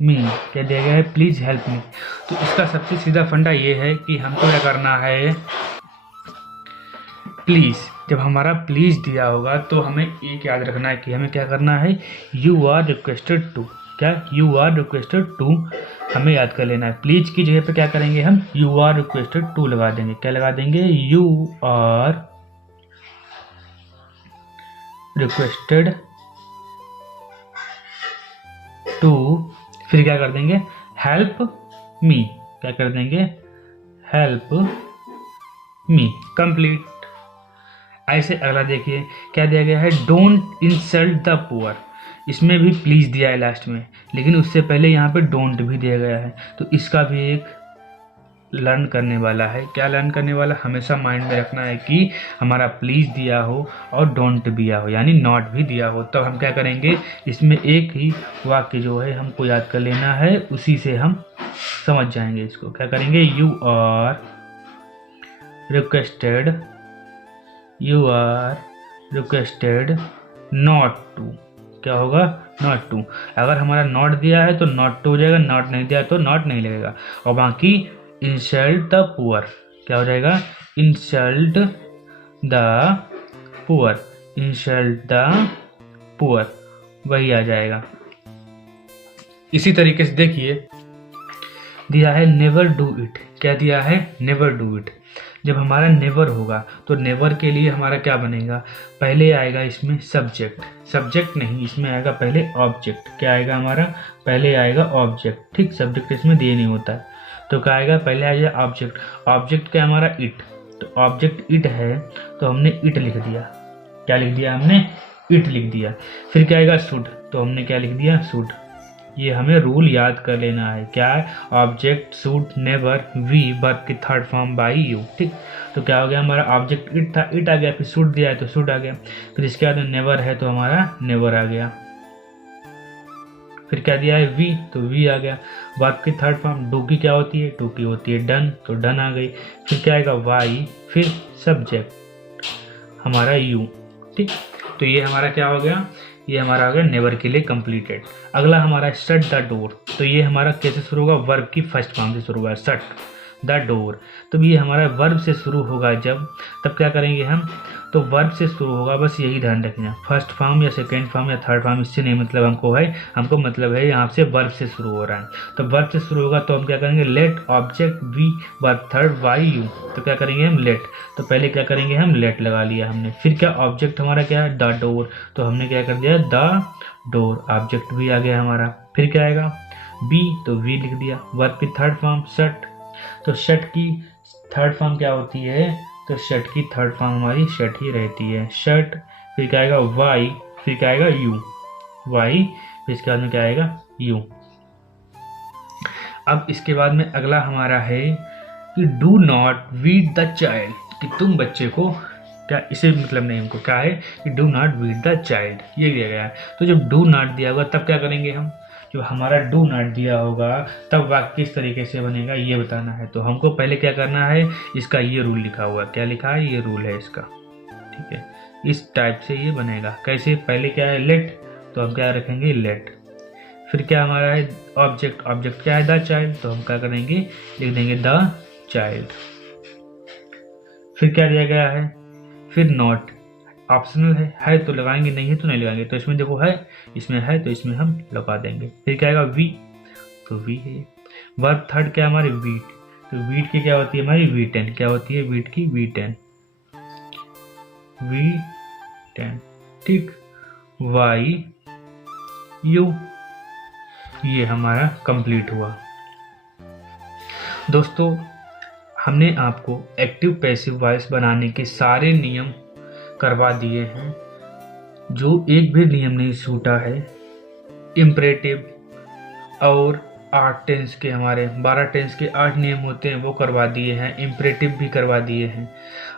मी। क्या दिया गया है, प्लीज हेल्प मी। तो इसका सबसे सीधा फंडा ये है कि हमको क्या करना है, प्लीज़। जब हमारा प्लीज़ दिया होगा तो हमें एक याद रखना है कि हमें क्या करना है, यू आर रिक्वेस्टेड टू। क्या, यू आर रिक्वेस्टेड टू हमें याद कर लेना है। प्लीज की जगह पे क्या करेंगे हम, यू आर रिक्वेस्टेड टू लगा देंगे। क्या लगा देंगे, यू आर रिक्वेस्टेड टू। फिर क्या कर देंगे, हेल्प मी। क्या कर देंगे, हेल्प मी। कंप्लीट। ऐसे अगला देखिए क्या दिया गया है, डोंट इंसल्ट द पुअर। इसमें भी प्लीज दिया है लास्ट में, लेकिन उससे पहले यहाँ पे डोंट भी दिया गया है। तो इसका भी एक लर्न करने वाला है। क्या लर्न करने वाला, हमेशा माइंड में रखना है कि हमारा प्लीज़ दिया हो और डोंट दिया हो, यानी नॉट भी दिया हो, तब हम क्या करेंगे, इसमें एक ही वाक्य जो है हमको याद कर लेना है, उसी से हम समझ जाएंगे इसको। क्या करेंगे, you are requested not to. क्या होगा, नॉट टू। अगर हमारा नॉट दिया है तो नॉट टू हो जाएगा, नॉट नहीं दिया है तो नॉट नहीं लगेगा। और बाकी इंसल्ट द पुअर, क्या हो जाएगा, इंसल्ट द पुअर, वही आ जाएगा। इसी तरीके से देखिए, दिया है नेवर डू इट। क्या दिया है, नेवर डू इट। जब हमारा नेवर होगा तो नेवर के लिए हमारा क्या बनेगा, पहले आएगा इसमें सब्जेक्ट नहीं, इसमें आएगा पहले ऑब्जेक्ट। क्या आएगा हमारा, पहले आएगा ऑब्जेक्ट, ठीक, सब्जेक्ट इसमें दिए नहीं होता है, तो क्या आएगा, पहले आएगा ऑब्जेक्ट। ऑब्जेक्ट क्या हमारा, इट, तो ऑब्जेक्ट इट है तो हमने इट लिख दिया। क्या लिख दिया हमने, इट लिख दिया। फिर क्या आएगा, शुड, तो हमने क्या लिख दिया, शुड। ये हमें रूल याद कर लेना है। क्या है, object should never be verb की थर्ड फॉर्म बाई यू, ठीक। तो क्या हो गया, हमारा ऑब्जेक्ट इट था, इट आ गया, फिर शुड दिया है तो शुड आ गया, फिर इसके बाद नेवर है तो हमारा नेवर आ गया। फिर क्या दिया है, वी, तो वी आ गया। वर्ब की थर्ड फॉर्म डू की क्या होती है, डू की होती है डन, तो डन आ गई। फिर क्या आएगा, वाई, फिर सब्जेक्ट हमारा यू, ठीक। तो ये हमारा क्या हो गया, ये हमारा हो गया नेवर के लिए कंप्लीटेड। अगला हमारा शट द डोर, तो ये हमारा कैसे शुरू होगा, वर्ब की फर्स्ट फॉर्म से शुरू हुआ, शट द डोर। तो ये हमारा वर्ब से शुरू होगा जब, तब क्या करेंगे हम, तो वर्ब से शुरू होगा, बस यही ध्यान रखना। फर्स्ट फॉर्म या सेकेंड फॉर्म या थर्ड फॉर्म इससे नहीं मतलब हमको मतलब है यहाँ से वर्ब से शुरू हो रहा है। तो वर्ब से शुरू होगा तो हम क्या करेंगे, let object be verb third by you, तो क्या करेंगे हम, लेट। तो पहले क्या करेंगे हम, लेट लगा लिया हमने। फिर क्या, ऑब्जेक्ट हमारा क्या है, द डोर, तो हमने क्या कर दिया, द डोर, ऑब्जेक्ट भी आ गया हमारा। फिर क्या आएगा, बी, तो वी लिख दिया। वर्ब की थर्ड फॉर्म शट, तो शट की थर्ड फॉर्म क्या होती है, तो शट की थर्ड फॉर्म हमारी शट ही रहती है, शट। फिर क्या आएगा, वाई, फिर क्या आएगा, यू, वाई, फिर इसके बाद में क्या आएगा, यू। अब इसके बाद में अगला हमारा है कि do not weed the child, कि तुम बच्चे को, क्या इसे मतलब नहीं, हमको क्या है कि do not weed the child, ये दिया गया है। तो जब डू नॉट दिया होगा तब क्या करेंगे हम, जो हमारा डू नॉट दिया होगा तब वाक्य किस तरीके से बनेगा ये बताना है। तो हमको पहले क्या करना है, इसका ये रूल लिखा हुआ है, क्या लिखा है, ये रूल है इसका, ठीक है। इस टाइप से ये बनेगा। कैसे, पहले क्या है, लेट, तो हम क्या रखेंगे, लेट। फिर क्या हमारा है, ऑब्जेक्ट क्या है, द चाइल्ड, तो हम क्या करेंगे, लिख देंगे द चाइल्ड। फिर क्या दिया गया है, फिर नॉट, ऑप्शनल है तो लगाएंगे, नहीं है तो नहीं लगाएंगे। तो इसमें देखो है, इसमें है तो इसमें हम लगा देंगे। फिर क्या आएगा, वी, तो वी है। वर्ब थर्ड क्या हमारी, वीट, तो वीट की क्या होती है हमारी, वी10, क्या होती है वीट की, वी10, ठीक। वाई यू, ये हमारा कंप्लीट हुआ। दोस्तों, हमने आपको एक्टिव पैसिव वॉइस बनाने के सारे नियम करवा दिए हैं। जो एक भी नियम नहीं छूटा है, इम्परेटिव और 8 टेंस के, हमारे 12 टेंस के 8 नियम होते हैं वो करवा दिए हैं, इम्परेटिव भी करवा दिए हैं।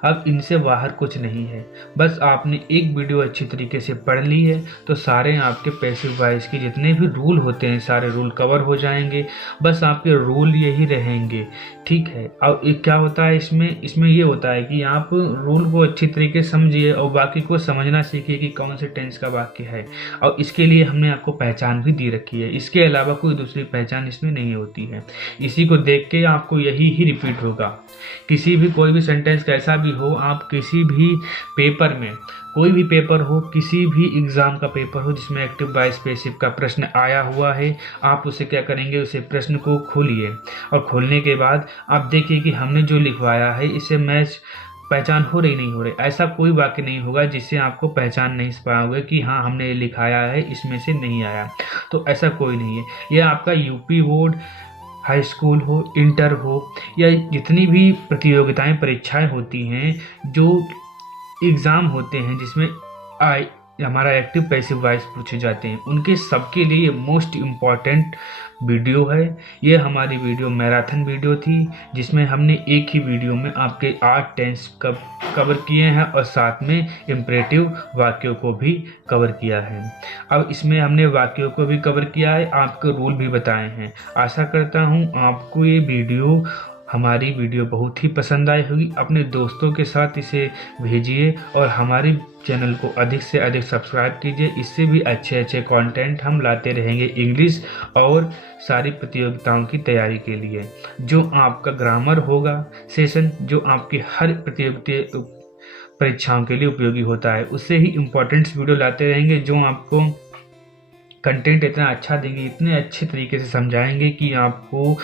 अब इनसे बाहर कुछ नहीं है। बस आपने एक वीडियो अच्छी तरीके से पढ़ ली है तो सारे आपके पैसिव वॉइस के जितने भी रूल होते हैं सारे रूल कवर हो जाएंगे। बस आपके रूल यही रहेंगे, ठीक है। अब क्या होता है इसमें ये होता है कि आप रूल को अच्छी तरीके से समझिए और बाकी को समझना सीखिए कि कौन से टेंस का वाक्य है। और इसके लिए हमने आपको पहचान भी दी रखी है, इसके अलावा कोई दूसरी पहचान इसमें नहीं होती है। इसी को देख के आपको यही ही रिपीट होगा। किसी भी कोई भी सेंटेंस कैसा भी हो, आप किसी भी पेपर में, कोई भी पेपर हो, किसी भी एग्ज़ाम का पेपर हो जिसमें एक्टिव वॉइस पैसिव का प्रश्न आया हुआ है, आप उसे क्या करेंगे, उसे प्रश्न को खोलिए और खोलने के बाद आप देखिए कि हमने जो लिखवाया है इससे मैच पहचान हो रही नहीं हो रही। ऐसा कोई वाक्य नहीं होगा जिससे आपको पहचान नहीं पाओगे कि हाँ हमने ये लिखाया है इसमें से नहीं आया, तो ऐसा कोई नहीं है। यह आपका यूपी बोर्ड, हाई स्कूल हो, इंटर हो या जितनी भी प्रतियोगिताएं परीक्षाएं होती हैं, जो एग्ज़ाम होते हैं जिसमें हमारा एक्टिव पैसिव वॉइस पूछे जाते हैं, उनके सबके लिए मोस्ट इम्पॉर्टेंट वीडियो है। ये हमारी वीडियो मैराथन वीडियो थी, जिसमें हमने एक ही वीडियो में आपके 8 टेंस कवर किए हैं और साथ में इम्परेटिव वाक्यों को भी कवर किया है। अब इसमें हमने वाक्यों को भी कवर किया है, आपको रूल भी बताए हैं। आशा करता हूँ आपको ये वीडियो, हमारी वीडियो बहुत ही पसंद आई होगी। अपने दोस्तों के साथ इसे भेजिए और हमारी चैनल को अधिक से अधिक सब्सक्राइब कीजिए। इससे भी अच्छे अच्छे कंटेंट हम लाते रहेंगे इंग्लिश और सारी प्रतियोगिताओं की तैयारी के लिए। जो आपका ग्रामर होगा सेशन, जो आपकी हर प्रतियोगिता परीक्षाओं के लिए उपयोगी होता है, उससे ही इम्पोर्टेंट्स वीडियो लाते रहेंगे, जो आपको कंटेंट इतना अच्छा देंगे, इतने अच्छे तरीके से समझाएंगे कि आपको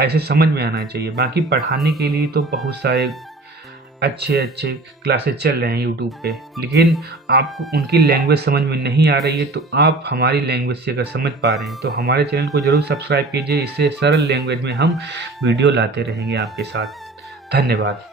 ऐसे समझ में आना चाहिए। बाकी पढ़ाने के लिए तो बहुत सारे अच्छे अच्छे क्लासेस चल रहे हैं यूट्यूब पे, लेकिन आपको उनकी लैंग्वेज समझ में नहीं आ रही है, तो आप हमारी लैंग्वेज से अगर समझ पा रहे हैं तो हमारे चैनल को ज़रूर सब्सक्राइब कीजिए। इससे सरल लैंग्वेज में हम वीडियो लाते रहेंगे आपके साथ। धन्यवाद।